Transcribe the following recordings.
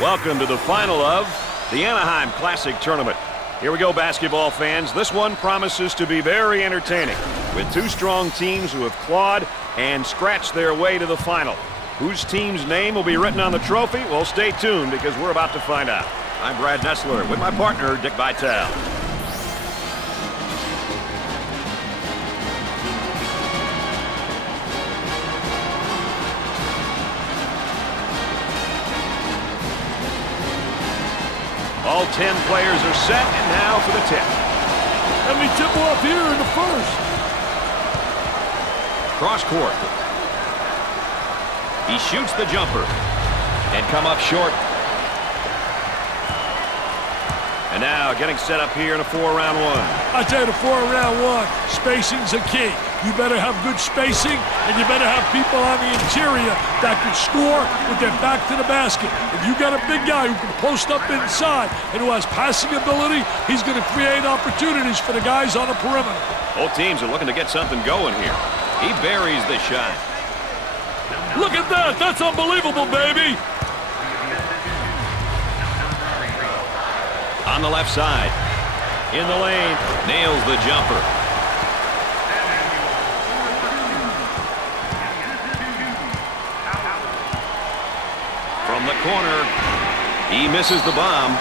Welcome to the final of the Anaheim Classic Tournament. Here we go, basketball fans. This one promises to be very entertaining, with two strong teams who have clawed and scratched their way to the final. Whose team's name will be written on the trophy? Well, stay tuned because we're about to find out. I'm Brad Nessler with my partner, Dick Vitale. All 10 players are set, and now for the tip. Let me tip off here in the first. Cross court. He shoots the jumper and come up short. And now getting set up here in a 4-round one. I tell you, the 4-round one, spacing's a key. You better have good spacing, and you better have people on the interior that can score with their back to the basket. If you got a big guy who can post up inside and who has passing ability, he's going to create opportunities for the guys on the perimeter. Both teams are looking to get something going here. He buries the shot. Look at that! That's unbelievable, baby! On the left side, in the lane, nails the jumper. From the corner, he misses the bomb.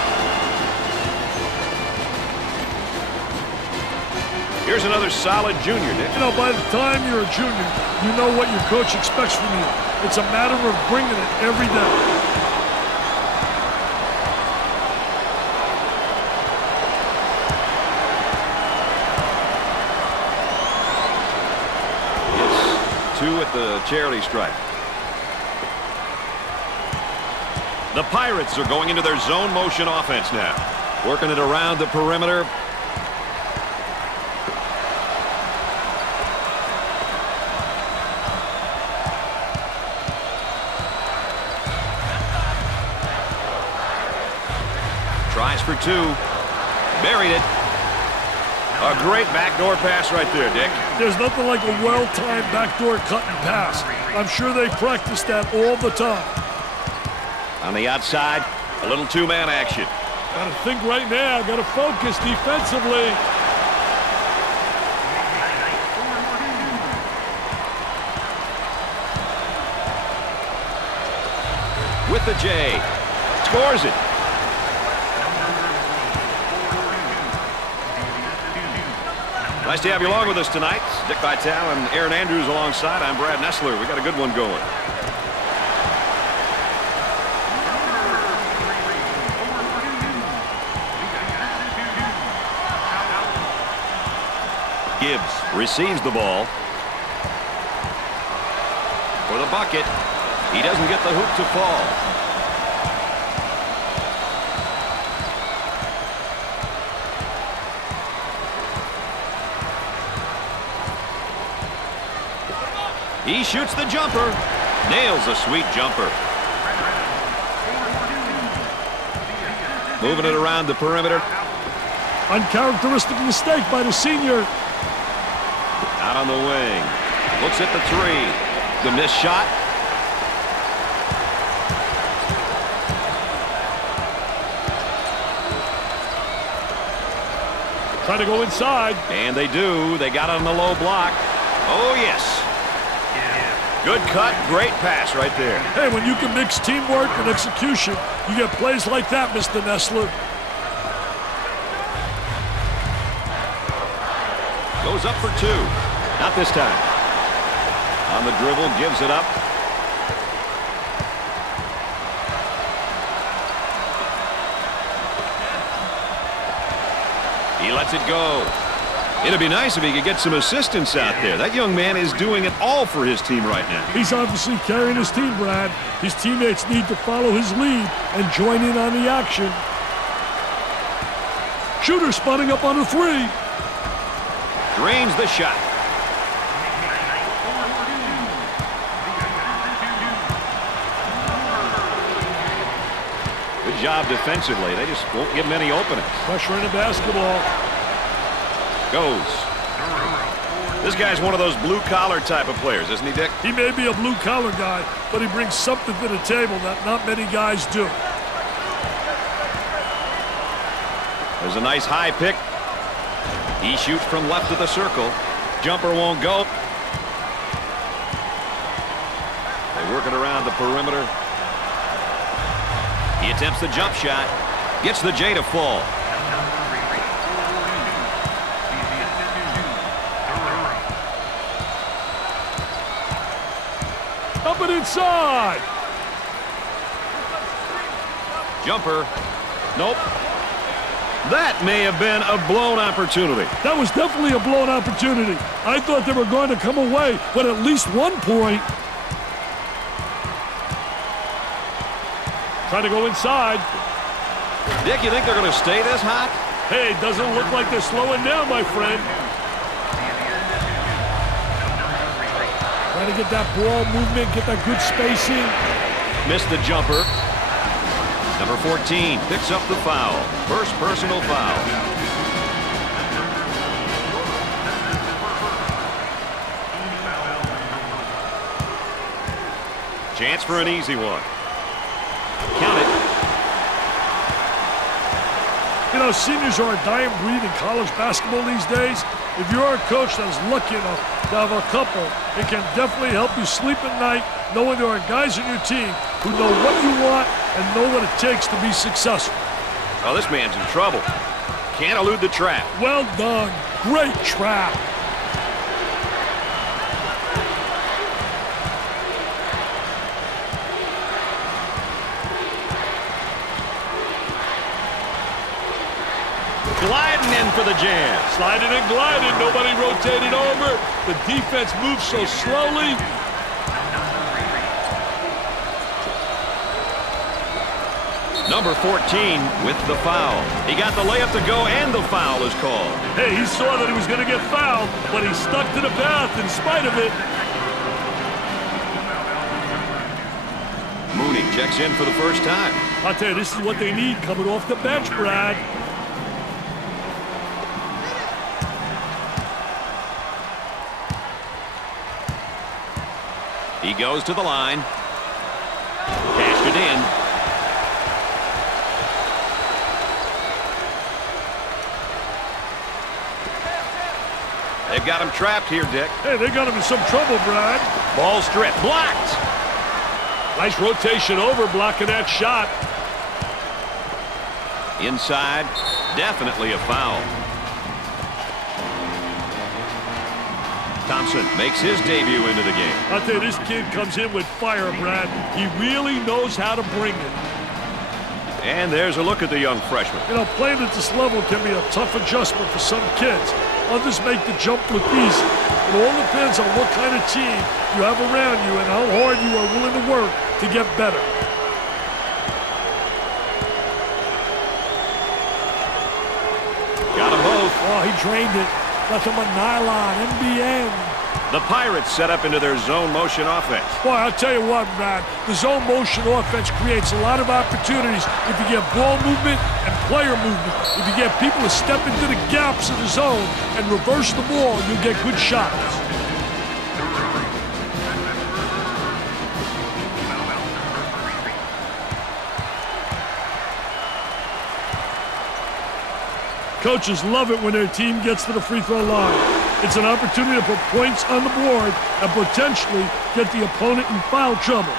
Here's another solid junior, Dick. You know, by the time you're a junior, you know what your coach expects from you. It's a matter of bringing it every day. Two at the charity stripe. The Pirates are going into their zone motion offense now. Working it around the perimeter. Tries for two. Buried it. A great backdoor pass right there, Dick. There's nothing like a well-timed backdoor cut and pass. I'm sure they practice that all the time. On the outside, a little two-man action. Gotta think right now. Gotta focus defensively. With the J. Scores it. Nice to have you along with us tonight. Dick Vitale and Aaron Andrews alongside. I'm Brad Nessler. We got a good one going. Gibbs receives the ball. For the bucket. He doesn't get the hoop to fall. He shoots the jumper. Nails a sweet jumper. Moving it around the perimeter. Uncharacteristic mistake by the senior. Out on the wing. Looks at the three. The missed shot. Trying to go inside. And they do. They got it on the low block. Oh, yes. Good cut, great pass right there. Hey, when you can mix teamwork and execution, you get plays like that, Mr. Nessler. Goes up for two. Not this time. On the dribble, gives it up. He lets it go. It'd be nice if he could get some assistance out there. That young man is doing it all for his team right now. He's obviously carrying his team, Brad. His teammates need to follow his lead and join in on the action. Shooter spotting up on the three. Drains the shot. Good job defensively. They just won't give him any openings. Pressure in the basketball. Goes. This guy's one of those blue-collar type of players, isn't he, Dick? He may be a blue-collar guy, but he brings something to the table that not many guys do. There's a nice high pick. He shoots from left of the circle. Jumper won't go. They work it around the perimeter. He attempts the jump shot. Gets the J to fall. Up and inside. Jumper. Nope. That may have been a blown opportunity. That was definitely a blown opportunity. I thought they were going to come away with at least 1 point. Trying to go inside. Dick, you think they're going to stay this hot? Hey, doesn't look like they're slowing down, my friend. Trying to get that ball movement, get that good spacing. Missed the jumper. Number 14 picks up the foul. First personal foul. Chance for an easy one. Count it. You know, seniors are a dying breed in college basketball these days. If you're a coach that's lucky enough to have a couple, it can definitely help you sleep at night knowing there are guys on your team who know what you want and know what it takes to be successful. Oh, this man's in trouble. Can't elude the trap. Well done. Great trap. Gliding in for the jam. Sliding and gliding. Nobody rotated over. The defense moves so slowly. Number 14 with the foul. He got the layup to go, and the foul is called. Hey, he saw that he was going to get fouled, but he stuck to the path in spite of it. Mooney checks in for the first time. I'll tell you, this is what they need coming off the bench, Brad. He goes to the line. Cashed it in. They've got him trapped here, Dick. Hey, they got him in some trouble, Brad. Ball stripped. Blocked. Nice rotation over, blocking that shot. Inside. Definitely a foul. Thompson makes his debut into the game. I'll tell you, this kid comes in with fire, Brad. He really knows how to bring it. And there's a look at the young freshman. You know, playing at this level can be a tough adjustment for some kids. Others make the jump look easy. It all depends on what kind of team you have around you and how hard you are willing to work to get better. Got them both. Oh, he drained it. Nothing but nylon, NBN. The Pirates set up into their zone motion offense. Boy, I'll tell you what, man. The zone motion offense creates a lot of opportunities if you get ball movement and player movement. If you get people to step into the gaps of the zone and reverse the ball, you'll get good shots. Coaches love it when their team gets to the free throw line. It's an opportunity to put points on the board and potentially get the opponent in foul trouble.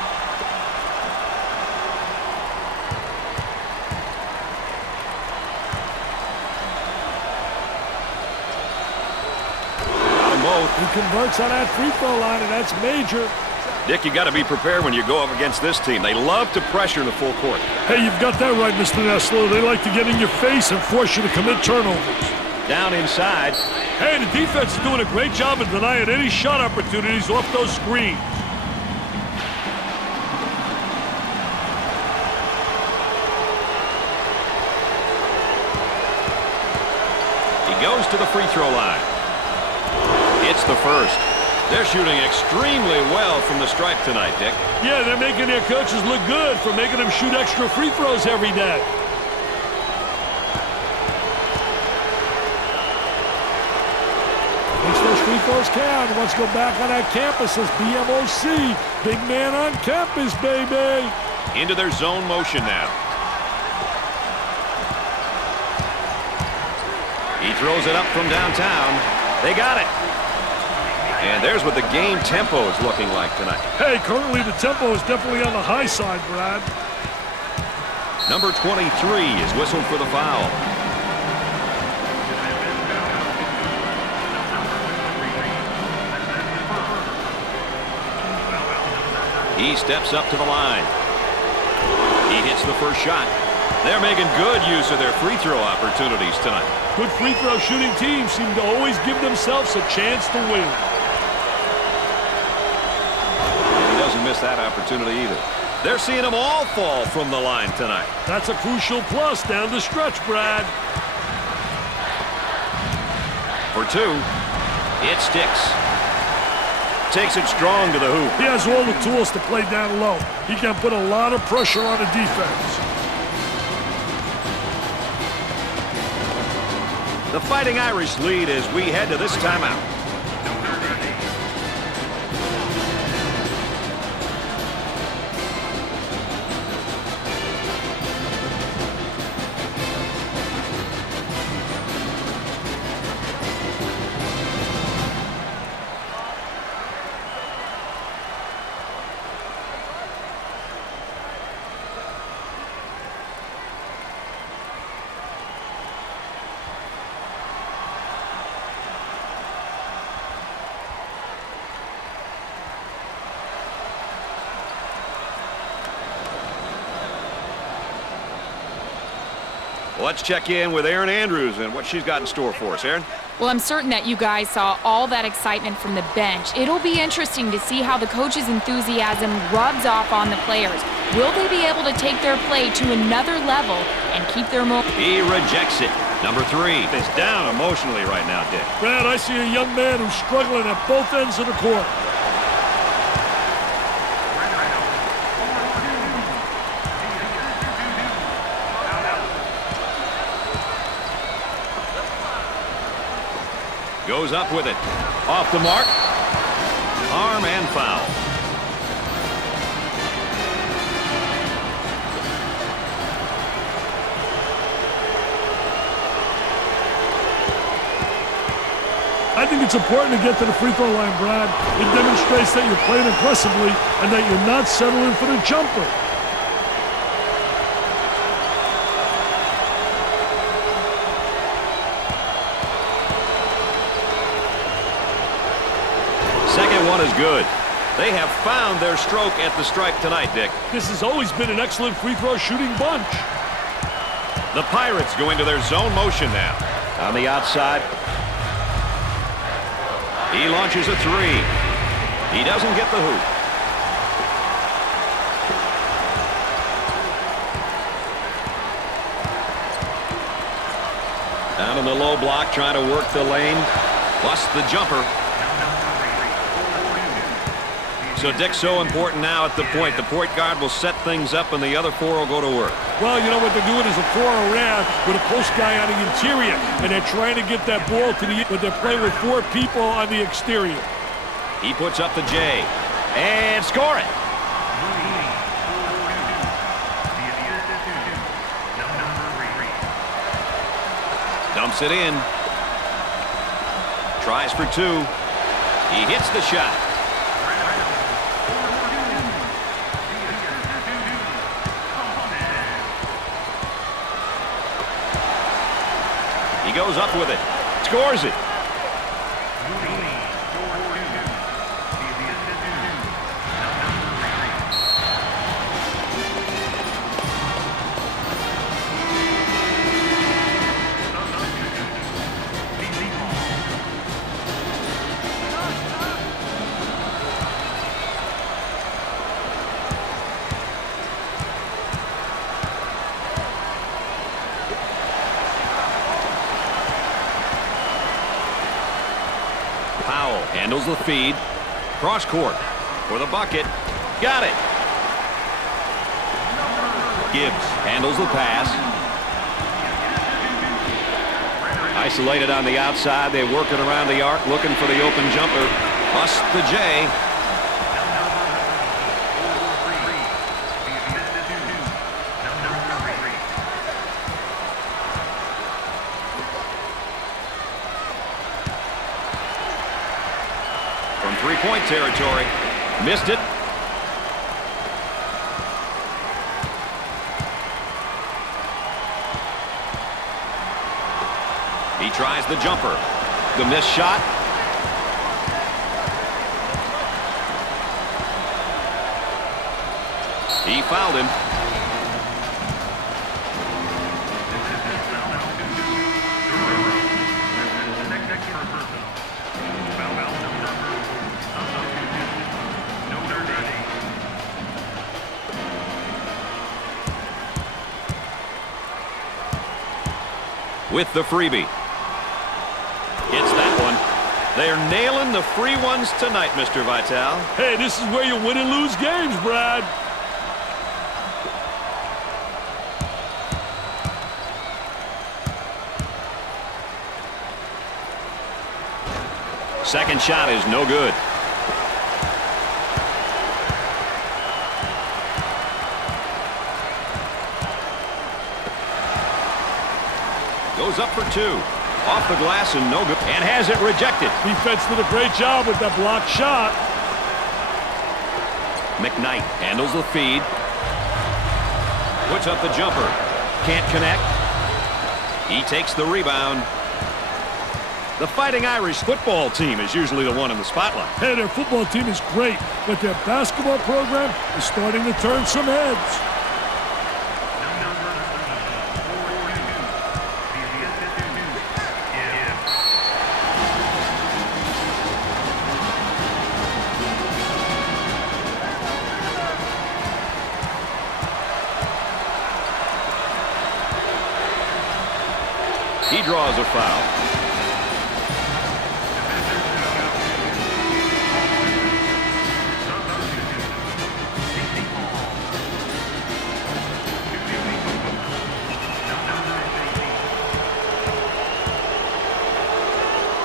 Got them both. He converts on that free throw line, and that's major. Dick, you got to be prepared when you go up against this team. They love to pressure in the full court. Hey, you've got that right, Mr. Nestler. They like to get in your face and force you to commit turnovers. Down inside. Hey, the defense is doing a great job of denying any shot opportunities off those screens. He goes to the free throw line. It's the first. They're shooting extremely well from the stripe tonight, Dick. Yeah, they're making their coaches look good for making them shoot extra free throws every day. Makes those free throws count. Let's go back on that campus as BMOC. Big man on campus, baby. Into their zone motion now. He throws it up from downtown. They got it. And there's what the game tempo is looking like tonight. Hey, currently the tempo is definitely on the high side, Brad. Number 23 is whistled for the foul. He steps up to the line. He hits the first shot. They're making good use of their free throw opportunities tonight. Good free throw shooting teams seem to always give themselves a chance to win. And he doesn't miss that opportunity either. They're seeing them all fall from the line tonight. That's a crucial plus down the stretch, Brad. For two, it sticks. Takes it strong to the hoop. He has all the tools to play down low. He can put a lot of pressure on the defense. The Fighting Irish lead as we head to this timeout. Let's check in with Erin Andrews and what she's got in store for us. Erin? Well, I'm certain that you guys saw all that excitement from the bench. It'll be interesting to see how the coach's enthusiasm rubs off on the players. Will they be able to take their play to another level and keep their momentum? He rejects it. Number 3 is down emotionally right now, Dick. Brad, I see a young man who's struggling at both ends of the court. Goes up with it. Off the mark. Arm and foul. I think it's important to get to the free throw line, Brad. It demonstrates that you're playing aggressively and that you're not settling for the jumper. Second one is good. They have found their stroke at the stripe tonight, Dick. This has always been an excellent free throw shooting bunch. The Pirates go into their zone motion now. On the outside. He launches a 3. He doesn't get the hoop. Down in the low block, trying to work the lane. Busts the jumper. So, Dick, so important now at the point. The point guard will set things up, and the other 4 will go to work. Well, you know what they're doing is a 4 around with a post guy on the interior, and they're trying to get that ball to the, but they're playing with 4 people on the exterior. He puts up the J and score it. Dumps it in. Tries for 2. He hits the shot. He goes up with it. Scores it. Handles the feed. Cross court for the bucket. Got it. Gibbs handles the pass. Isolated on the outside. They're working around the arc, looking for the open jumper. Busts the J. territory. Missed it. He tries the jumper. The missed shot. He fouled him. With the freebie. It's that one. They're nailing the free ones tonight, Mr. Vitale. Hey, this is where you win and lose games, Brad. Second shot is no good. Goes up for two. Off the glass and no good. And has it rejected. Defense did a great job with that blocked shot. McKnight handles the feed. Puts up the jumper. Can't connect. He takes the rebound. The Fighting Irish football team is usually the one in the spotlight. Hey, their football team is great, but their basketball program is starting to turn some heads. He draws a foul.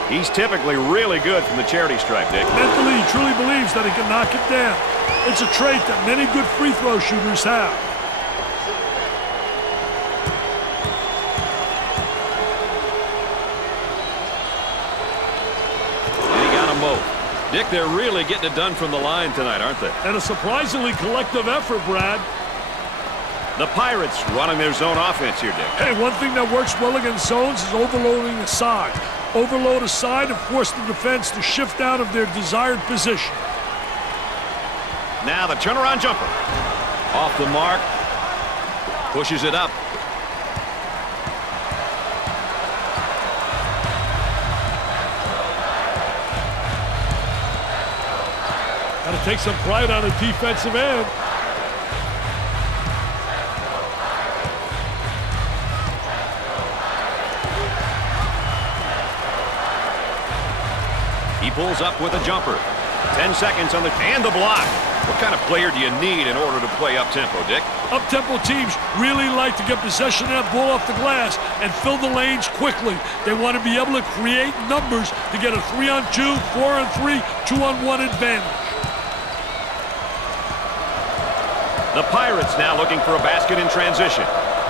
He's typically really good from the charity stripe, Dick. Mentally, he truly believes that he can knock it down. It's a trait that many good free throw shooters have. Dick, they're really getting it done from the line tonight, aren't they? And a surprisingly collective effort, Brad. The Pirates running their zone offense here, Dick. Hey, one thing that works well against zones is overloading a side. Overload a side and force the defense to shift out of their desired position. Now the turnaround jumper. Off the mark. Pushes it up. Got to take some pride on the defensive end. He pulls up with a jumper. 10 seconds on the... And the block. What kind of player do you need in order to play up-tempo, Dick? Up-tempo teams really like to get possession of that ball off the glass and fill the lanes quickly. They want to be able to create numbers to get a 3-on-2, 4-on-3, 2-on-1 advantage. The Pirates now looking for a basket in transition.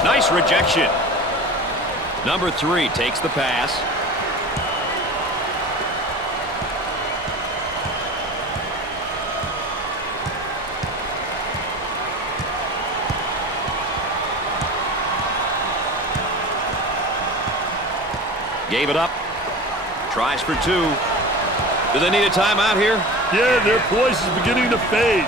Nice rejection. Number 3 takes the pass. Gave it up. Tries for 2. Do they need a timeout here? Yeah, their poise is beginning to fade.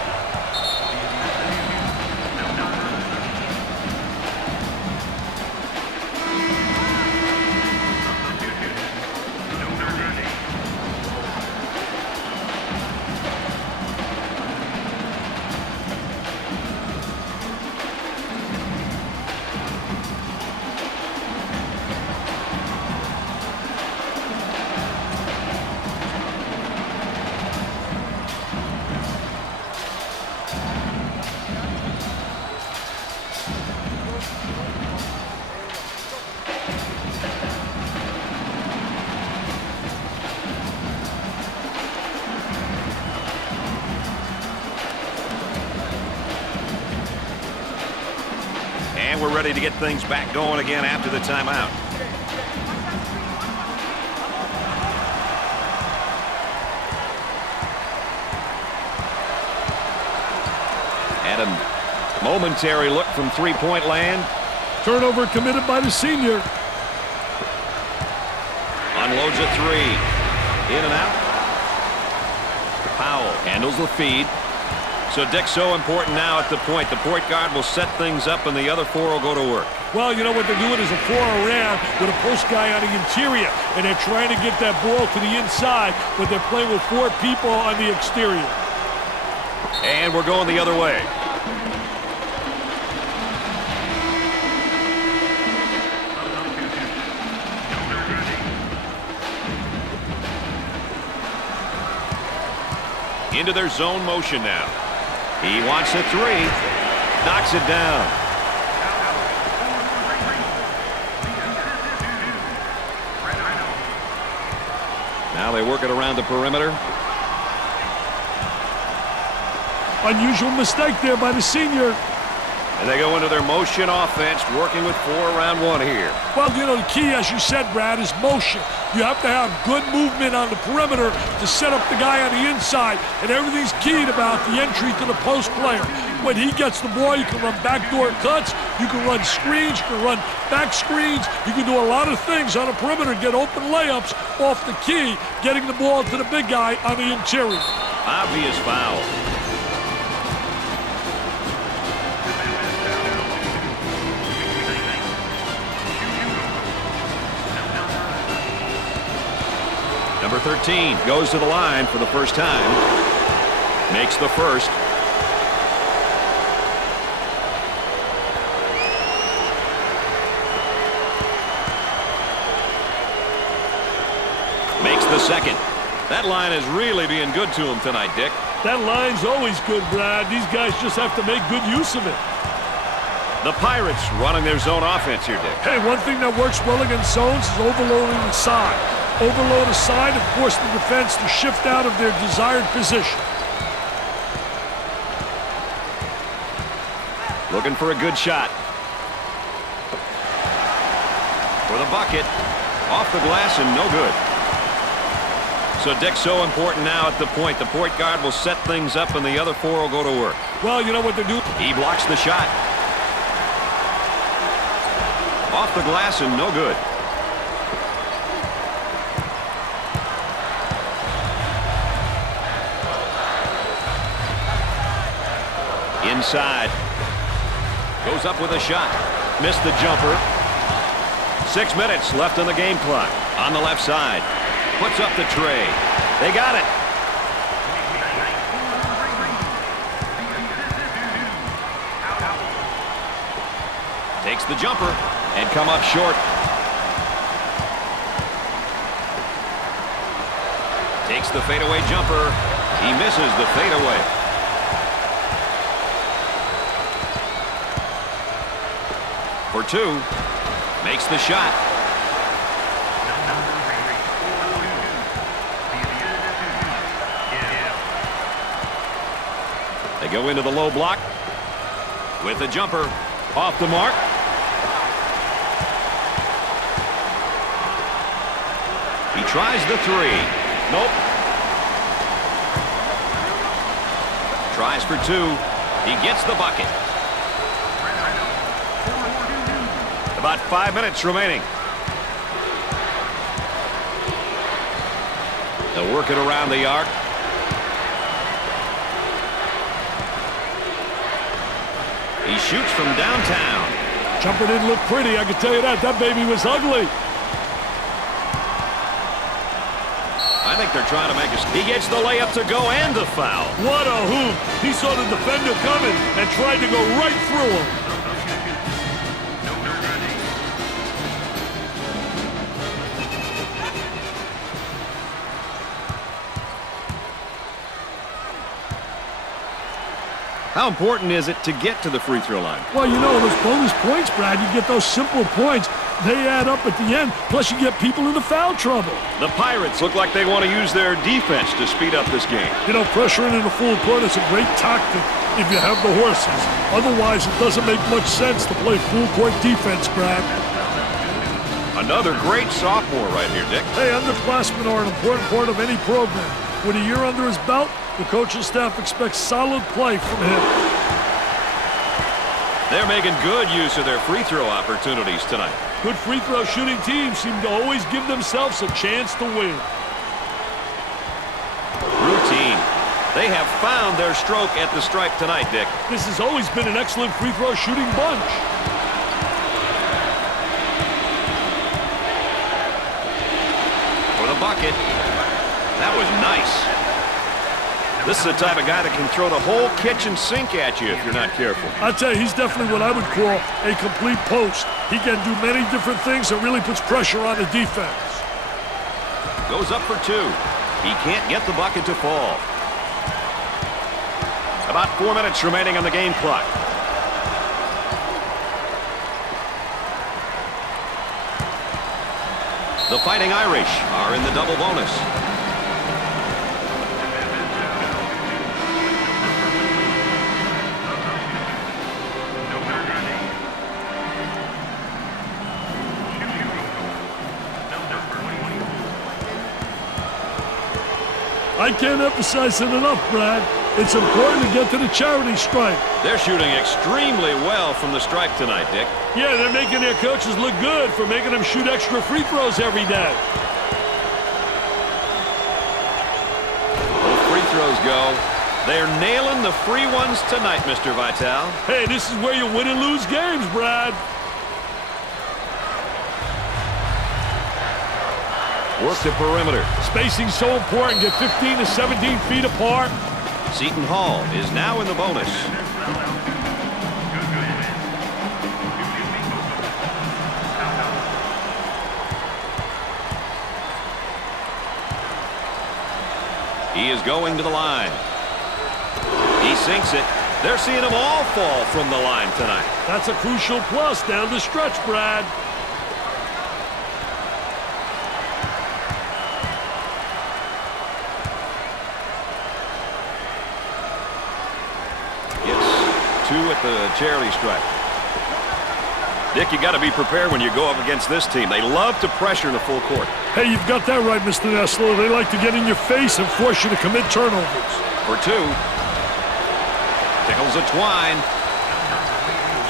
And we're ready to get things back going again after the timeout. had a momentary look from three-point land. Turnover committed by the senior. Unloads a three. In and out. Powell handles the feed. So Dick's so important now at the point. The point guard will set things up and the other four will go to work. Well, you know what they're doing is a 4 around with a post guy on the interior, and they're trying to get that ball to the inside, but they're playing with 4 people on the exterior. And we're going the other way. Into their zone motion now. He wants a three. Knocks it down. Now they work it around the perimeter. Unusual mistake there by the senior. And they go into their motion offense, working with 4 around 1 here. Well, you know, the key, as you said, Brad, is motion. You have to have good movement on the perimeter to set up the guy on the inside, and everything's keyed about the entry to the post player. When he gets the ball, you can run backdoor cuts, you can run screens, you can run back screens, you can do a lot of things on the perimeter, get open layups off the key, getting the ball to the big guy on the interior. Obvious foul. Number 13 goes to the line for the first time. Makes the first. Makes the second. That line is really being good to him tonight, Dick. That line's always good, Brad. These guys just have to make good use of it. The Pirates running their zone offense here, Dick. Hey, one thing that works well against zones is overloading the side. Overload a side and force the defense to shift out of their desired position. Looking for a good shot. For the bucket. Off the glass and no good. So Dick's so important now at the point. The point guard will set things up and the other 4 will go to work. Well, you know what they do? He blocks the shot. Off the glass and no good. Inside. Goes up with a shot. Missed the jumper. 6 minutes left on the game clock. On the left side. Puts up the tray. They got it. Takes the jumper and come up short. Takes the fadeaway jumper. He misses the fadeaway. For 2. Makes the shot. They go into the low block with a jumper off the mark. He tries the 3. Nope. Tries for 2. He gets the bucket. About 5 minutes remaining. They'll work it around the arc. He shoots from downtown. Jumper didn't look pretty, I can tell you that. That baby was ugly. I think they're trying to make us. He gets the layup to go and the foul. What a hoop. He saw the defender coming and tried to go right through him. How important is it to get to the free throw line? Well, you know, those bonus points, Brad, you get those simple points. They add up at the end, plus you get people into foul trouble. The Pirates look like they want to use their defense to speed up this game. You know, pressuring in the full court is a great tactic if you have the horses. Otherwise, it doesn't make much sense to play full court defense, Brad. Another great sophomore right here, Dick. Hey, underclassmen are an important part of any program. With a year under his belt, the coaching staff expects solid play from him. They're making good use of their free throw opportunities tonight. Good free throw shooting teams seem to always give themselves a chance to win. Routine. They have found their stroke at the stripe tonight, Dick. This has always been an excellent free throw shooting bunch. For the bucket. That was nice. This is the type of guy that can throw the whole kitchen sink at you if you're not careful. I'll tell you, he's definitely what I would call a complete post. He can do many different things that really puts pressure on the defense. Goes up for two. He can't get the bucket to fall. About 4 minutes remaining on the game clock. The Fighting Irish are in the double bonus. I can't emphasize it enough, Brad. It's important to get to the charity stripe. They're shooting extremely well from the stripe tonight, Dick. Yeah, they're making their coaches look good for making them shoot extra free throws every day. Both free throws go. They're nailing the free ones tonight, Mr. Vitale. Hey, this is where you win and lose games, Brad. Work the perimeter. Spacing's so important. Get 15 to 17 feet apart. Seton Hall is now in the bonus. He is going to the line. He sinks it. They're seeing them all fall from the line tonight. That's a crucial plus down the stretch, Brad. Two at the charity stripe. Dick, you got to be prepared when you go up against this team. They love to pressure the full court. Hey, you've got that right, Mr. Nessler. They like to get in your face and force you to commit turnovers. For two. Tickles a twine.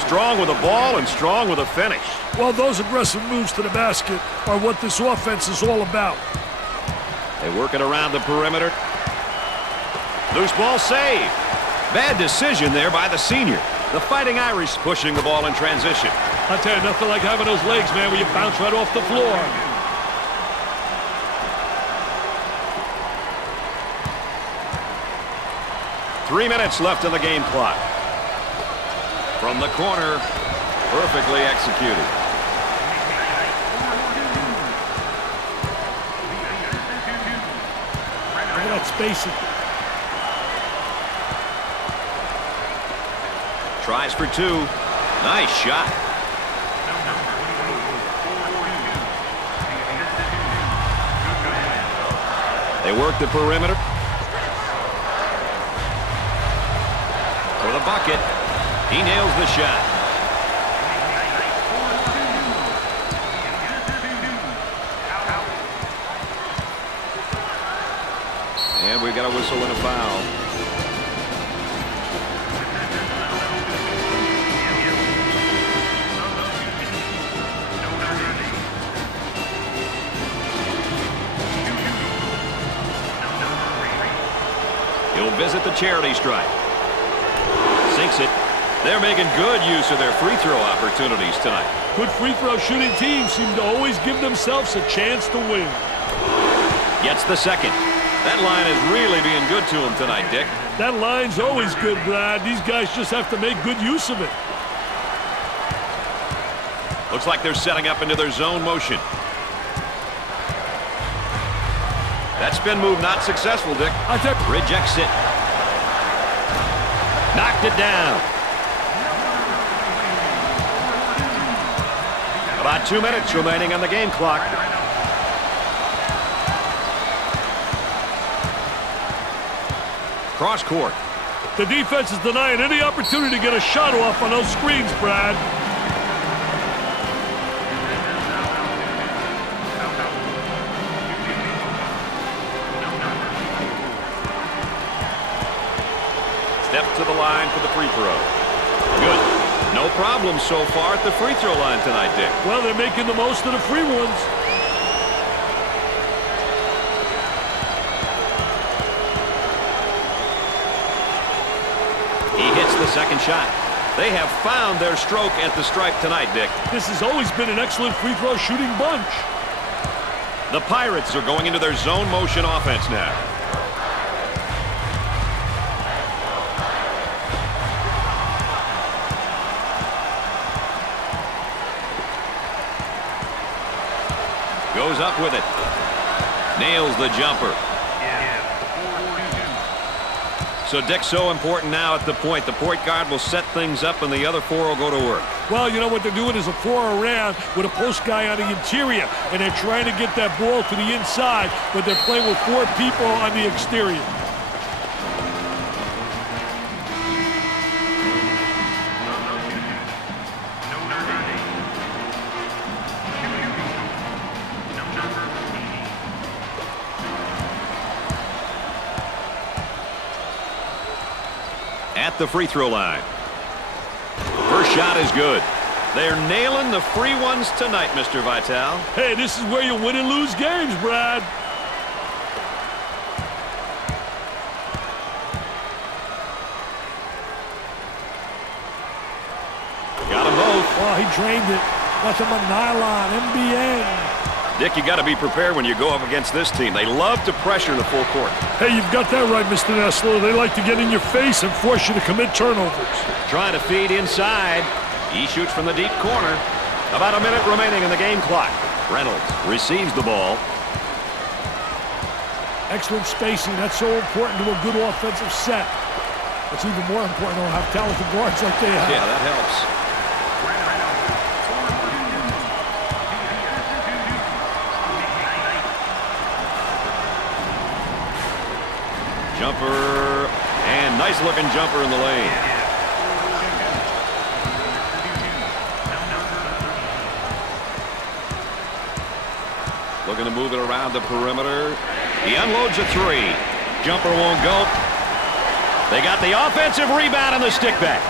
Strong with a ball and strong with a finish. Well, those aggressive moves to the basket are what this offense is all about. They work it around the perimeter. Loose ball save. Bad decision there by the senior. The Fighting Irish pushing the ball in transition. I tell you, nothing like having those legs, man, where you bounce right off the floor. Three minutes left in the game clock. From the corner, perfectly executed. Look at that spacing. Tries for two. Nice shot. They work the perimeter. For the bucket. He nails the shot. And we've got a whistle and a foul. He'll visit the charity stripe. Sinks it. They're making good use of their free throw opportunities tonight. Good free throw shooting teams seem to always give themselves a chance to win. Gets the second. That line is really being good to him tonight, Dick. That line's always good, Brad. These guys just have to make good use of it. Looks like they're setting up into their zone motion. That spin move not successful, Dick. Rejects it. Knocked it down. About 2 minutes remaining on the game clock. Cross court. The defense is denying any opportunity to get a shot off on those screens, Brad. Step to the line for the free throw. Good. No problem so far at the free throw line tonight, Dick. Well, they're making the most of the free ones. He hits the second shot. They have found their stroke at the stripe tonight, Dick. This has always been an excellent free throw shooting bunch. The Pirates are going into their zone motion offense now. Goes up with it. Nails the jumper. So, Dick, so important now at the point. The point guard will set things up, and the other four will go to work. Well, you know what they're doing is a 4 around with a post guy on the interior, and they're trying to get that ball to the inside, but they're playing with 4 people on the exterior. At the free throw line. First shot is good. They're nailing the free ones tonight, Mr. Vitale. Hey, this is where you win and lose games, Brad. Got them both. Oh, he drained it. Nothing but nylon, MBN. Dick, you got to be prepared when you go up against this team. They love to pressure the full court. Hey, you've got that right, Mr. Nessler. They like to get in your face and force you to commit turnovers. Trying to feed inside. He shoots from the deep corner. About a minute remaining in the game clock. Reynolds receives the ball. Excellent spacing. That's so important to a good offensive set. It's even more important to have talented guards like they have. Yeah, that helps. Jumper, and nice-looking jumper in the lane. Looking to move it around the perimeter. He unloads a 3. Jumper won't go. They got the offensive rebound on the stick back.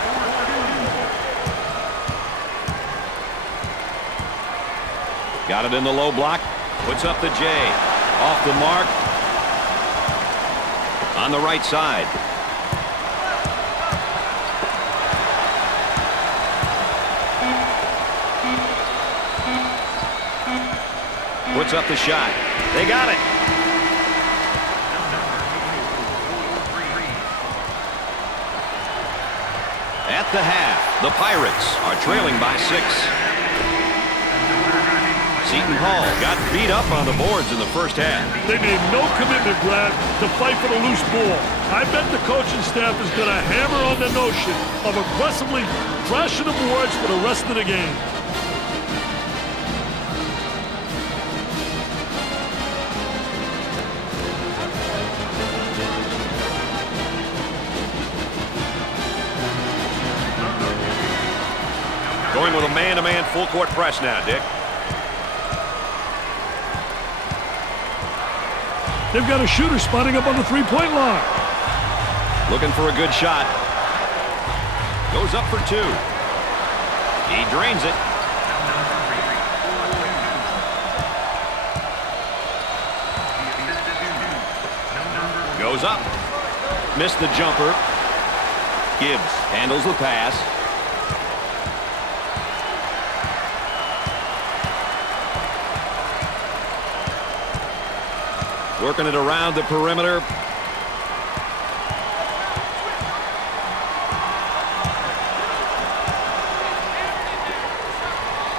Got it in the low block. Puts up the J. Off the mark. On the right side. Puts up the shot. They got it. At the half, the Pirates are trailing by 6. Seton Hall got beat up on the boards in the first half. They made no commitment, Brad, to fight for the loose ball. I bet the coaching staff is going to hammer on the notion of aggressively crashing the boards for the rest of the game. Going with a man-to-man full-court press now, Dick. They've got a shooter spotting up on the three-point line. Looking for a good shot. Goes up for 2. He drains it. Goes up. Missed the jumper. Gibbs handles the pass. Working it around the perimeter.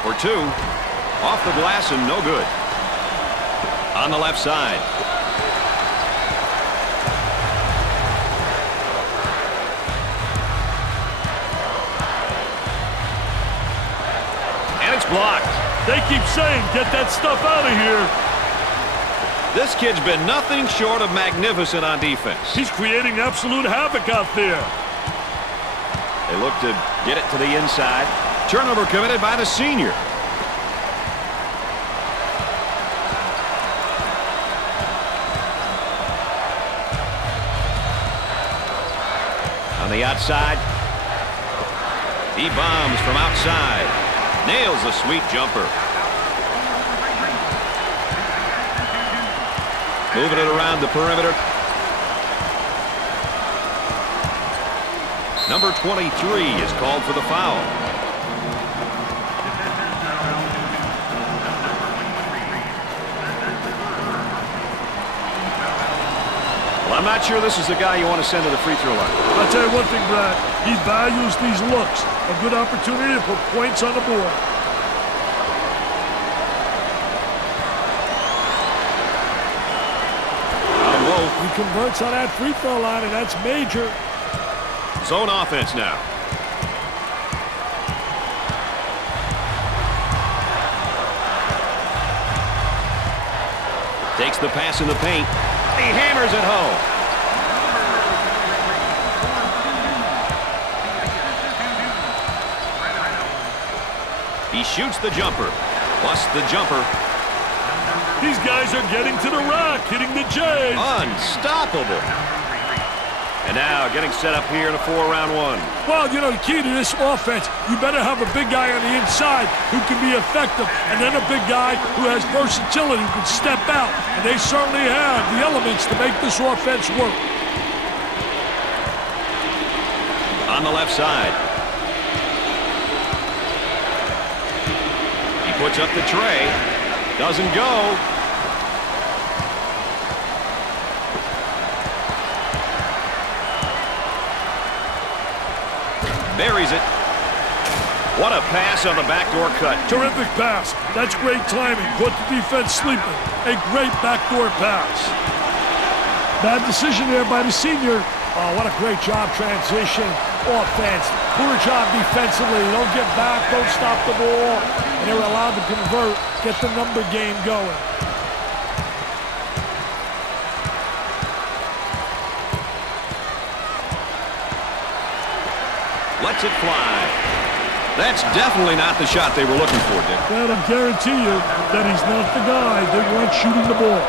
For 2. Off the glass and no good. On the left side. And it's blocked. They keep saying, get that stuff out of here. This kid's been nothing short of magnificent on defense. He's creating absolute havoc out there. They look to get it to the inside. Turnover committed by the senior. On the outside. He bombs from outside. Nails a sweet jumper. Moving it around the perimeter. Number 23 is called for the foul. Well, I'm not sure this is the guy you want to send to the free throw line. I'll tell you one thing, Brad. He values these looks. A good opportunity to put points on the board. He converts on that free throw line, and that's major. Zone offense now. Takes the pass in the paint. He hammers it home. He shoots the jumper. Busts the jumper. These guys are getting to the rack, hitting the J's. Unstoppable. And now getting set up here in a 4-round one. Well, you know, the key to this offense, you better have a big guy on the inside who can be effective, and then a big guy who has versatility, who can step out. And they certainly have the elements to make this offense work. On the left side. He puts up the tray. Doesn't go. Buries it. What a pass on the backdoor cut. Terrific pass. That's great timing. Caught the defense sleeping. A great backdoor pass. Bad decision there by the senior. Oh, what a great job transition. Offense. Poor job defensively. Don't get back. Don't stop the ball. And they were allowed to convert. Get the number game going. Lets it fly. That's definitely not the shot they were looking for, Dick. Well, I guarantee you that he's not the guy they want shooting the ball.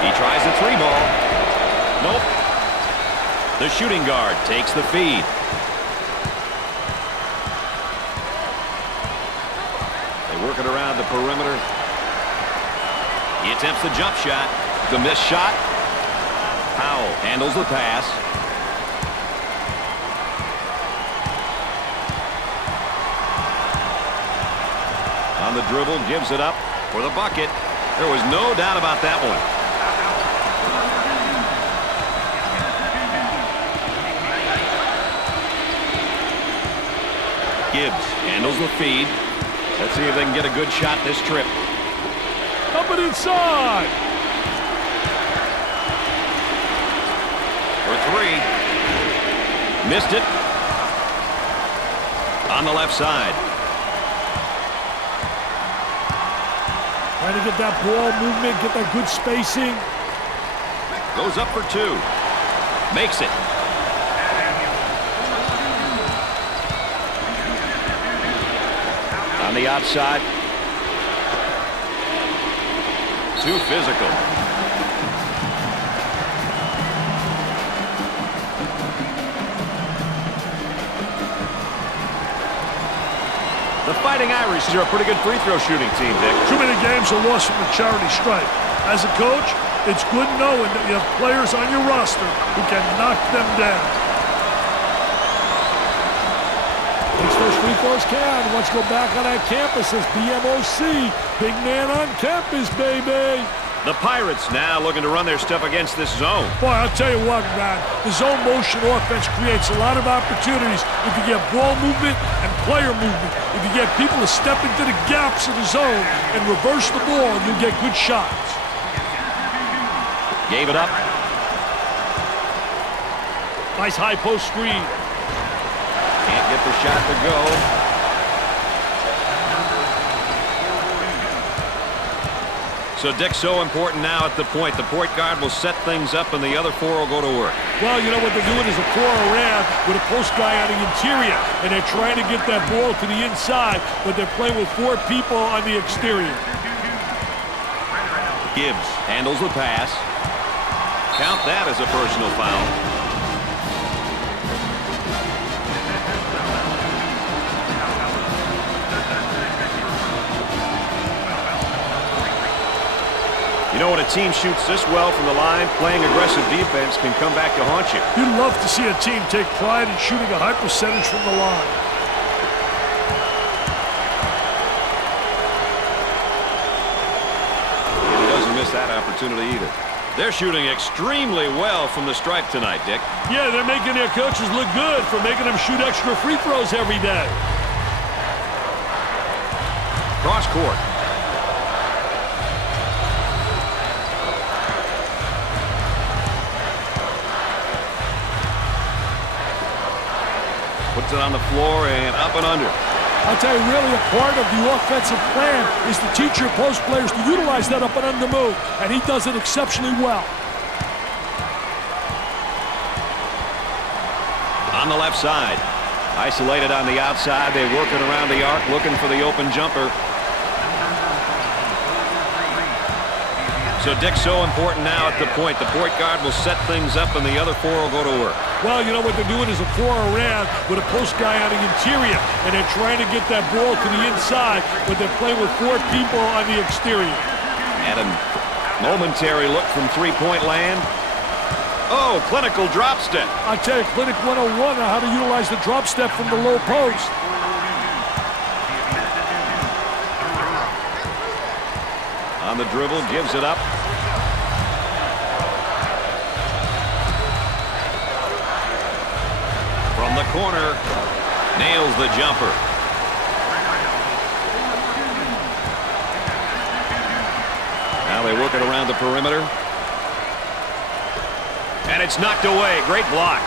He tries the 3-ball. Nope. The shooting guard takes the feed. They work it around the perimeter. He attempts the jump shot. The missed shot. Powell handles the pass. On the dribble, gives it up for the bucket. There was no doubt about that one. Gibbs handles the feed. Let's see if they can get a good shot this trip. Up and inside. For 3. Missed it. On the left side. Trying to get that ball movement, get that good spacing. Goes up for 2. Makes it. On the outside. Too physical. The Fighting Irish are a pretty good free throw shooting team, Dick. Too many games are lost from the charity stripe. As a coach, it's good knowing that you have players on your roster who can knock them down. Makes those free throws count. Let's go back on that campus as BMOC. Big man on campus, baby. The Pirates now looking to run their stuff against this zone. Boy, I'll tell you what, man. The zone motion offense creates a lot of opportunities if you get ball movement and player movement. If you get people to step into the gaps of the zone and reverse the ball, you'll get good shots. Gave it up. Nice high post screen. Can't get the shot to go. So, Dick, so important now at the point. The point guard will set things up, and the other 4 will go to work. Well, you know what they're doing is a 4 around with a post guy on the interior, and they're trying to get that ball to the inside, but they're playing with 4 people on the exterior. Gibbs handles the pass. Count that as a personal foul. You know, when a team shoots this well from the line, playing aggressive defense can come back to haunt you. You'd love to see a team take pride in shooting a high percentage from the line. He doesn't miss that opportunity either. They're shooting extremely well from the stripe tonight, Dick. Yeah, they're making their coaches look good for making them shoot extra free throws every day. Cross court. Puts it on the floor and up and under. I'll tell you, really a part of the offensive plan is to teach your post players to utilize that up and under move, and he does it exceptionally well. On the left side, isolated on the outside, they're working around the arc, looking for the open jumper. So Dick's so important now at the point. The point guard will set things up, and the other four will go to work. Well, you know what they're doing is a four around with a post guy on the interior, and they're trying to get that ball to the inside, but they're playing with four people on the exterior. And a momentary look from three-point land. Oh, clinical drop step. I tell you, Clinic 101 on how to utilize the drop step from the low post. On the dribble, gives it up. From the corner, nails the jumper. Now they work it around the perimeter. And it's knocked away. Great block.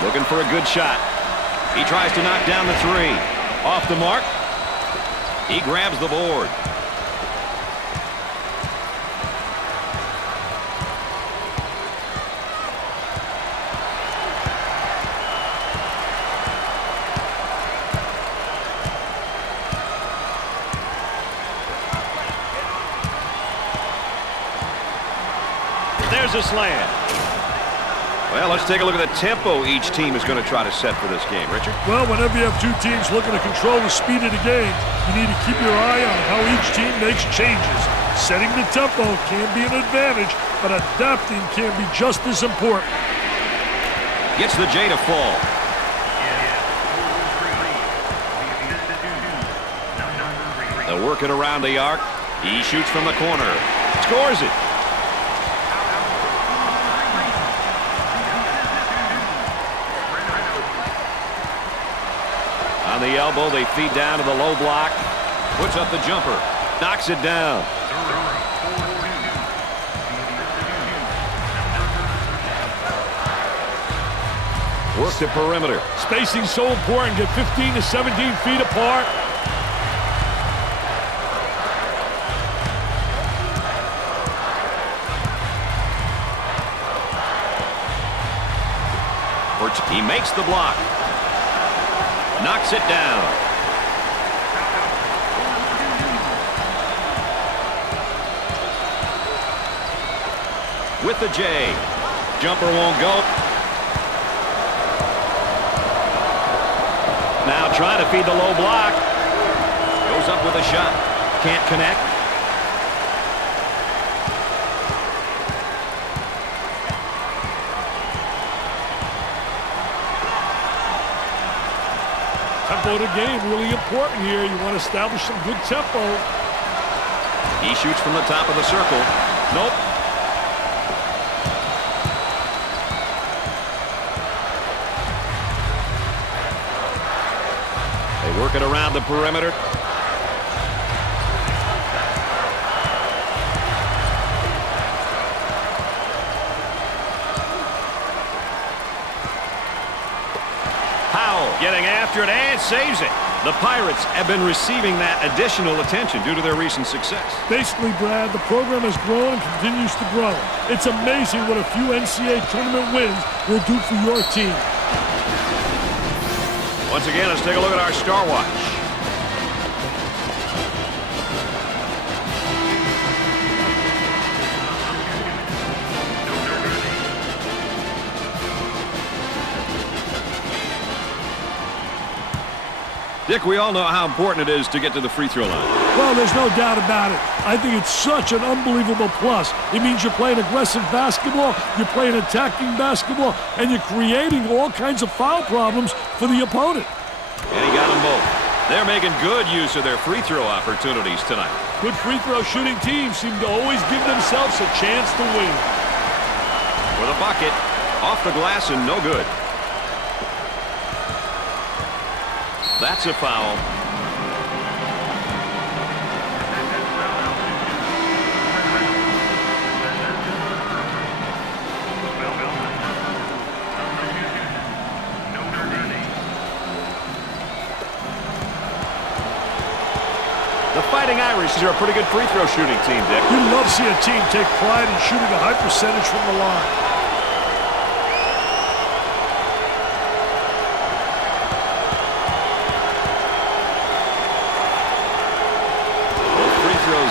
Looking for a good shot. He tries to knock down the three. Off the mark. He grabs the board. There's a slam. Well, let's take a look at the tempo each team is going to try to set for this game. Richard? Well, whenever you have two teams looking to control the speed of the game, you need to keep your eye on how each team makes changes. Setting the tempo can be an advantage, but adapting can be just as important. Gets the J to fall. They'll work it around the arc. He shoots from the corner. Scores it. On the elbow, they feed down to the low block. Puts up the jumper. Knocks it down. Work the perimeter. Spacing so important. Get 15 to 17 feet apart. He makes the block. Knocks it down. With the J. Jumper won't go. Now trying to feed the low block. Goes up with a shot. Can't connect. Tempo of the game really important here. You want to establish some good tempo. He shoots from the top of the circle. Nope. They work it around the perimeter. Getting after it and saves it. The Pirates have been receiving that additional attention due to their recent success. Basically, Brad, the program has grown and continues to grow. It's amazing what a few NCAA tournament wins will do for your team. Once again, let's take a look at our Star Watch. Dick, we all know how important it is to get to the free throw line. Well, there's no doubt about it. I think it's such an unbelievable plus. It means you're playing aggressive basketball, you're playing attacking basketball, and you're creating all kinds of foul problems for the opponent. And he got them both. They're making good use of their free throw opportunities tonight. Good free throw shooting teams seem to always give themselves a chance to win. With a bucket, off the glass and no good. That's a foul. The Fighting Irish are a pretty good free throw shooting team, Dick. You love to see a team take pride in shooting a high percentage from the line.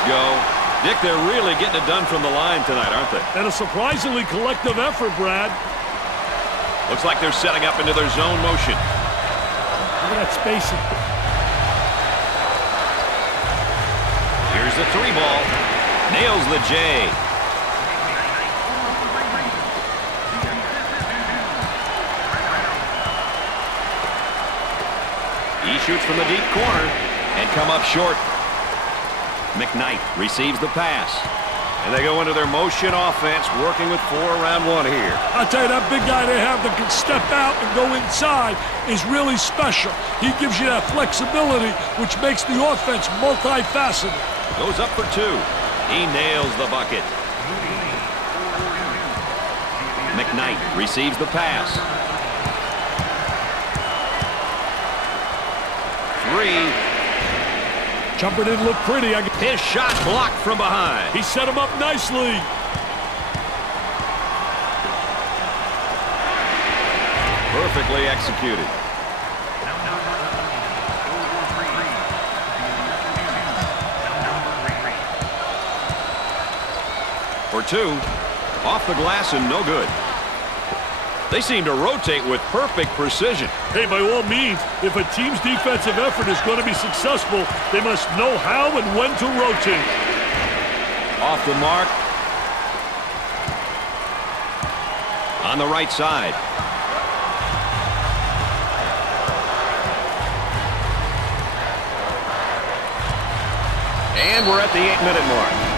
Go. Dick, they're really getting it done from the line tonight, aren't they? And a surprisingly collective effort, Brad. Looks like they're setting up into their zone motion. Look at that spacing. Here's the three ball. Nails the J. He shoots from the deep corner and come up short. McKnight receives the pass. And they go into their motion offense, working with 4 around 1 here. I'll tell you, that big guy they have that can step out and go inside is really special. He gives you that flexibility, which makes the offense multifaceted. Goes up for 2. He nails the bucket. McKnight receives the pass. 3. Jumper didn't look pretty. His shot blocked from behind. He set him up nicely. Perfectly executed. For 2. Off the glass and no good. They seem to rotate with perfect precision. Hey, by all means, if a team's defensive effort is going to be successful, they must know how and when to rotate. Off the mark. On the right side. And we're at the 8-minute mark.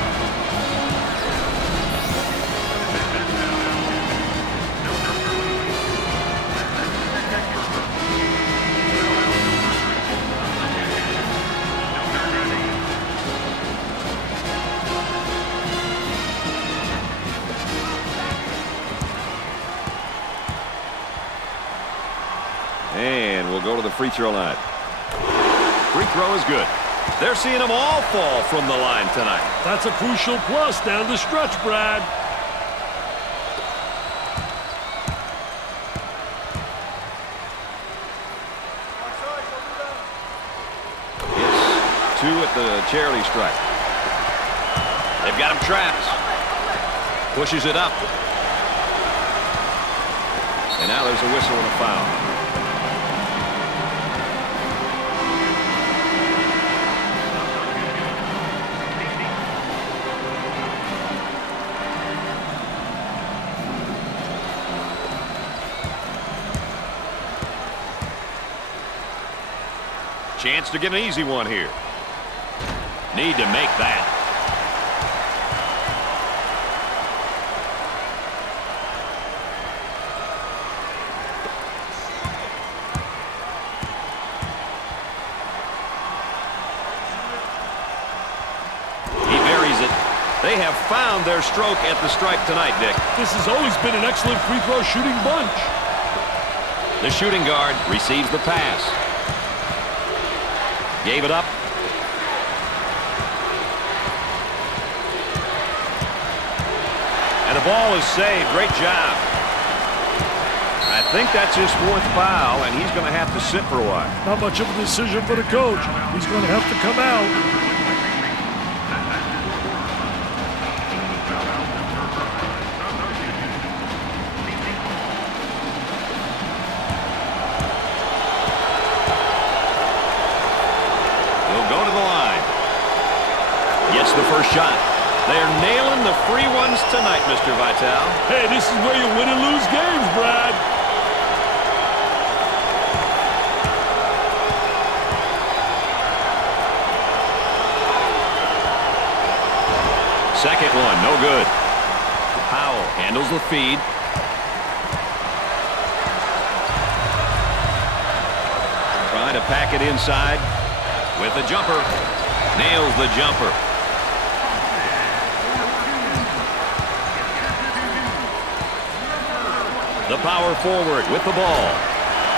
And we'll go to the free throw line. Free throw is good. They're seeing them all fall from the line tonight. That's a crucial plus down the stretch, Brad. It's 2 at the charity stripe. They've got him trapped. Pushes it up. And now there's a whistle and a foul. Chance to get an easy one here. Need to make that. He buries it. They have found their stroke at the stripe tonight, Dick. This has always been an excellent free throw shooting bunch. The shooting guard receives the pass. Gave it up. And the ball is saved. Great job. I think that's his 4th foul, and he's going to have to sit for a while. Not much of a decision for the coach. He's going to have to come out. He'll go to the line. Gets the first shot. They're nailing the free ones tonight, Mr. Vitale. Hey, this is where you win and lose games, Brad. Second one, no good. Powell handles the feed. Trying to pack it inside with the jumper. Nails the jumper. The power forward with the ball.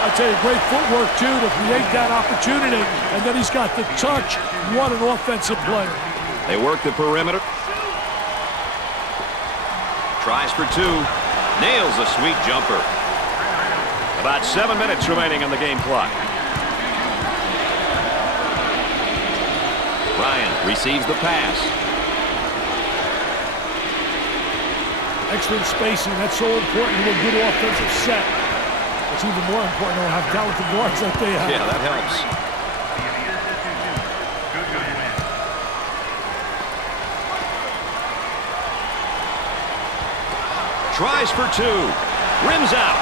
I tell you, great footwork, too, to create that opportunity. And then he's got the touch. What an offensive player. They work the perimeter. Tries for 2. Nails a sweet jumper. About 7 minutes remaining on the game clock. Ryan receives the pass. Excellent spacing. That's so important to a good offensive set. It's even more important to have talented guards like they have. Yeah, that helps. Tries for 2. Rims out.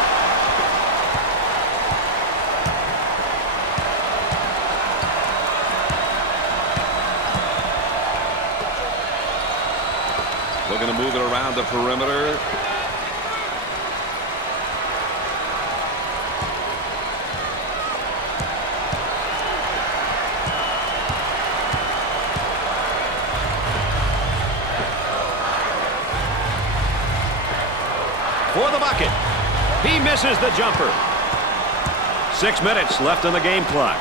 Looking to move it around the perimeter. For the bucket. He misses the jumper. 6 minutes left on the game clock.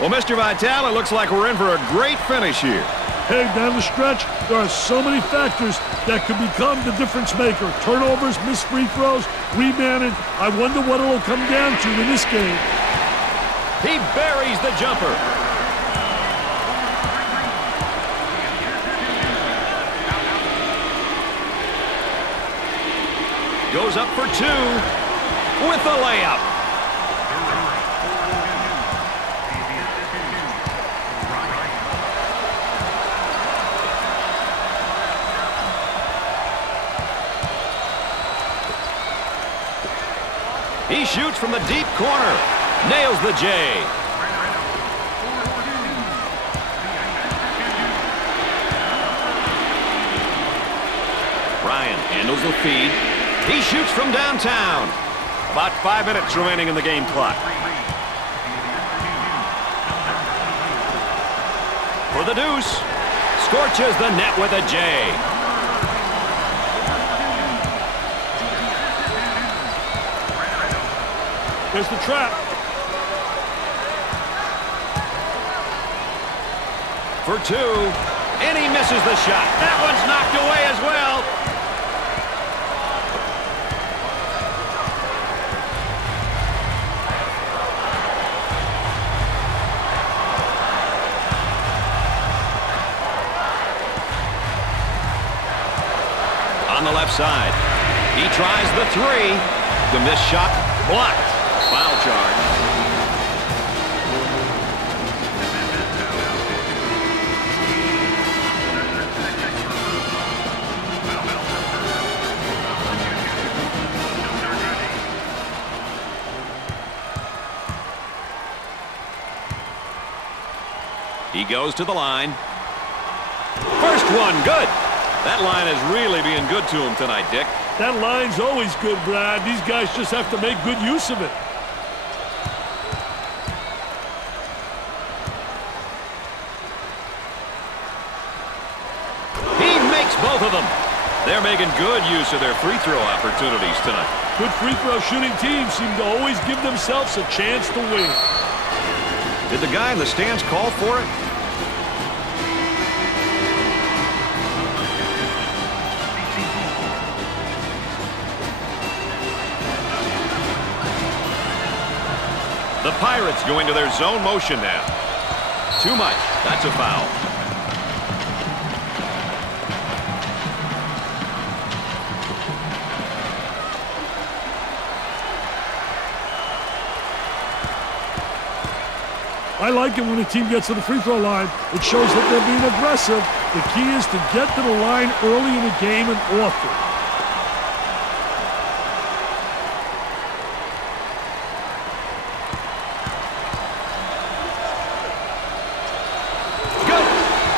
Well, Mr. Vitale, it looks like we're in for a great finish here. Hey, down the stretch, there are so many factors that could become the difference maker. Turnovers, missed free throws, rebounding. I wonder what it'll come down to in this game. He buries the jumper. Goes up for 2 with the layup. He shoots from the deep corner. Nails the J. Ryan handles the feed. He shoots from downtown. About 5 minutes remaining in the game clock. For the deuce. Scorches the net with a J. There's the trap. For 2. And he misses the shot. That one's knocked away as well. On the left side. He tries the 3. The missed shot blocked. Foul charge. He goes to the line. First one, good. That line is really being good to him tonight, Dick. That line's always good, Brad. These guys just have to make good use of it. He makes both of them. They're making good use of their free throw opportunities tonight. Good free throw shooting teams seem to always give themselves a chance to win. Did the guy in the stands call for it? The Pirates go into their zone motion now. Too much. That's a foul. I like it when a team gets to the free throw line. It shows that they're being aggressive. The key is to get to the line early in the game and often. Good.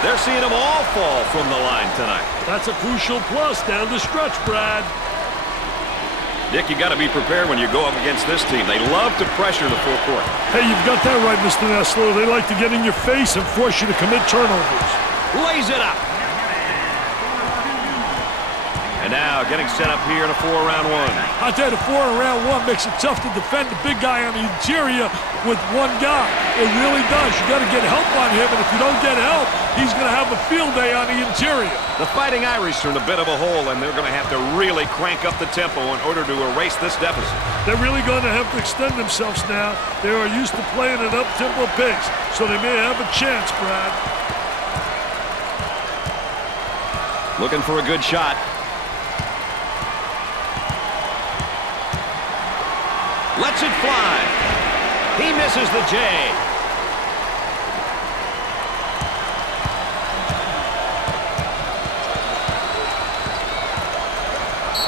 They're seeing them all fall from the line tonight. That's a crucial plus down the stretch, Brad. Dick, you got to be prepared when you go up against this team. They love to pressure the full court. Hey, you've got that right, Mr. Nessler. They like to get in your face and force you to commit turnovers. Lays it up. And now getting set up here in a 4-round one. I tell you, the 4-round one makes it tough to defend the big guy on the interior with one guy. It really does. You got to get help on him, and if you don't get help, he's going to have a field day on the interior. The Fighting Irish are in a bit of a hole, and they're going to have to really crank up the tempo in order to erase this deficit. They're really going to have to extend themselves now. They are used to playing an up-tempo pace, so they may have a chance, Brad. Looking for a good shot. Lets it fly. He misses the J.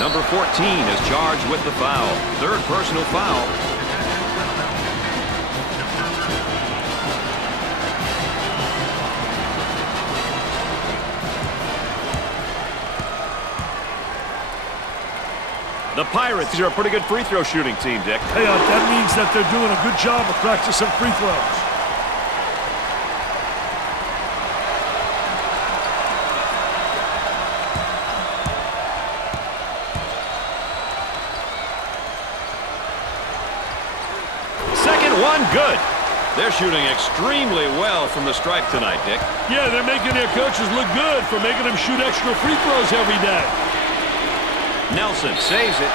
Number 14 is charged with the foul. Third personal foul. The Pirates are a pretty good free throw shooting team, Dick. Hey, that means that they're doing a good job of practicing free throws. Second one, good. They're shooting extremely well from the stripe tonight, Dick. Yeah, they're making their coaches look good for making them shoot extra free throws every day. Nelson saves it.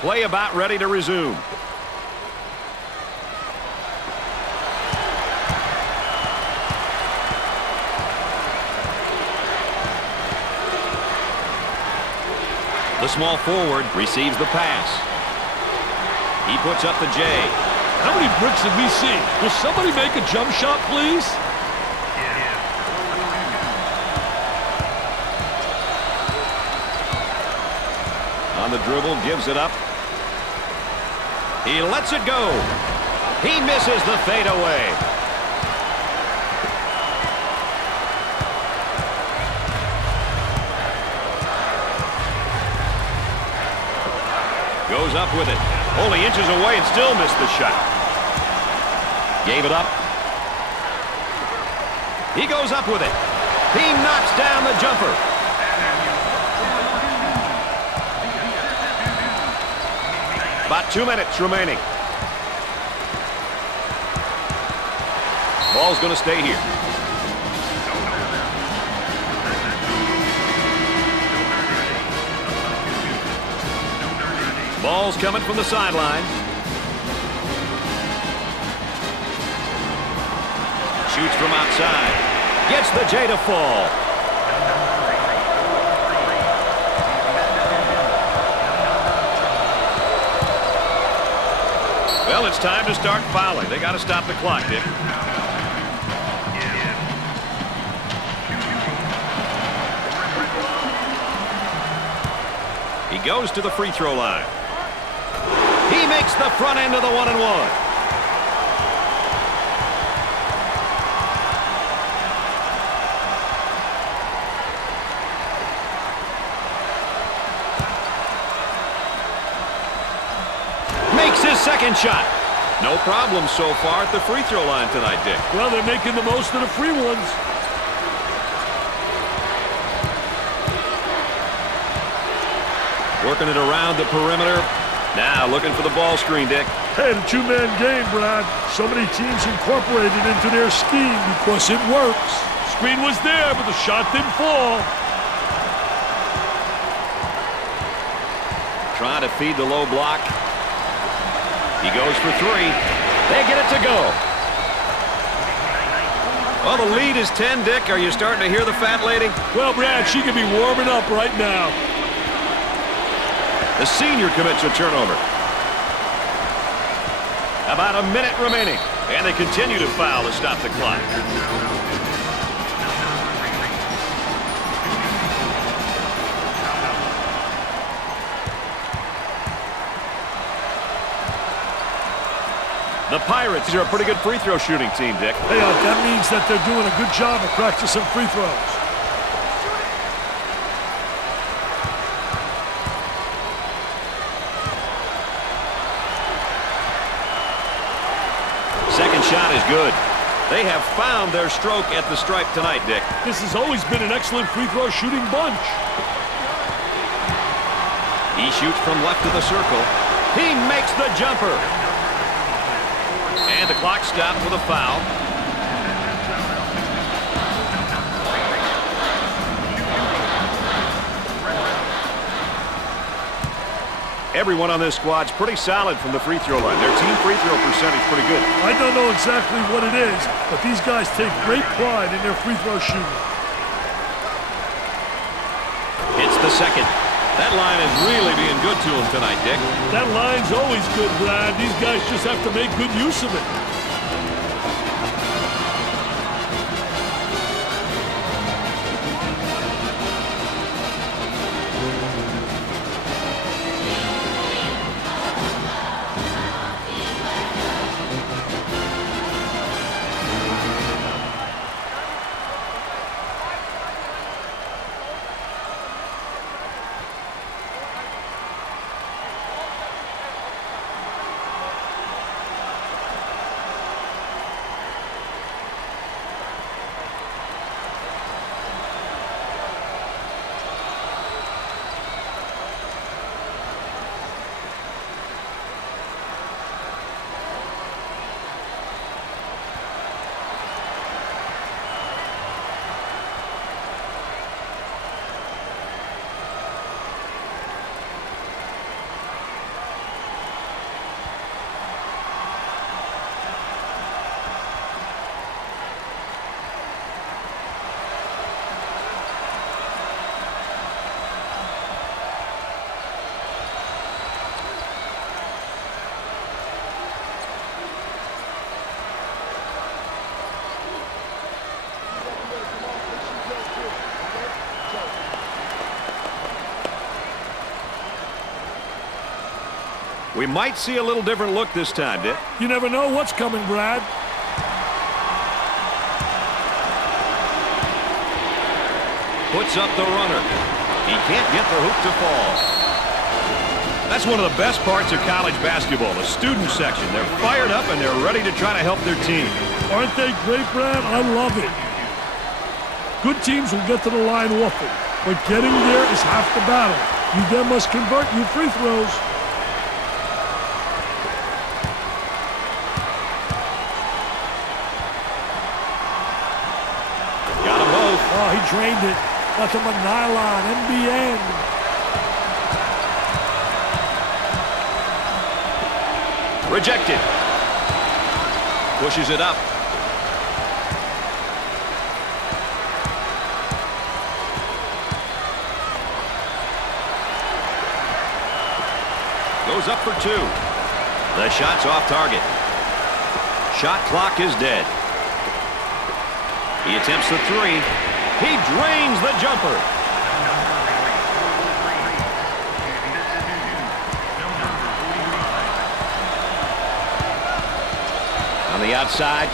Play about ready to resume. The small forward receives the pass. He puts up the J. How many bricks did we see? Will somebody make a jump shot, please? On the dribble, gives it up. He lets it go. He misses the fadeaway. Goes up with it. Only inches away and still missed the shot. Gave it up. He goes up with it. He knocks down the jumper. About 2 minutes remaining. Ball's going to stay here. Ball's coming from the sideline. Shoots from outside. Gets the J to fall. Well, it's time to start fouling. They got to stop the clock, Dick. He goes to the free throw line. He makes the front end of the 1-and-1. Makes his second shot. No problem so far at the free throw line tonight, Dick. Well, they're making the most of the free ones. Working it around the perimeter. Now looking for the ball screen, Dick. Hey, the two-man game, Brad. So many teams incorporated into their scheme because it works. Screen was there, but the shot didn't fall. Trying to feed the low block. He goes for three. They get it to go. Well, the lead is 10, Dick. Are you starting to hear the fat lady? Well, Brad, she could be warming up right now. The senior commits a turnover. About a minute remaining, and they continue to foul to stop the clock. The Pirates are a pretty good free throw shooting team, Dick. Hey, that means that they're doing a good job of practicing free throws. Second shot is good. They have found their stroke at the stripe tonight, Dick. This has always been an excellent free throw shooting bunch. He shoots from left of the circle. He makes the jumper. And the clock stopped with a foul. Everyone on this squad's pretty solid from the free throw line. Their team free throw percentage is pretty good. I don't know exactly what it is, but these guys take great pride in their free throw shooting. It's the second. That line is really being good to them tonight, Dick. That line's always good, Brad. These guys just have to make good use of it. We might see a little different look this time, Dick. You never know what's coming, Brad. Puts up the runner. He can't get the hoop to fall. That's one of the best parts of college basketball, the student section. They're fired up and they're ready to try to help their team. Aren't they great, Brad? I love it. Good teams will get to the line often, but getting there is half the battle. You then must convert your free throws. Got them both. Oh, he drained it. Got them a nylon, NBN. Rejected. Pushes it up. Goes up for two. The shot's off target. Shot clock is dead. He attempts the three. He drains the jumper. On the outside.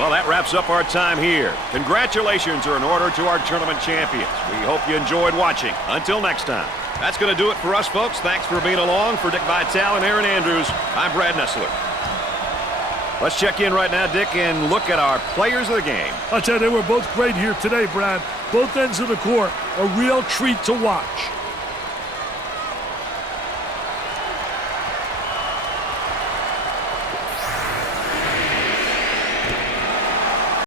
Well, that wraps up our time here. Congratulations are in order to our tournament champions. We hope you enjoyed watching. Until next time. That's going to do it for us, folks. Thanks for being along. For Dick Vitale and Aaron Andrews, I'm Brad Nessler. Let's check in right now, Dick, and look at our players of the game. I'll tell you, they were both great here today, Brad. Both ends of the court, a real treat to watch.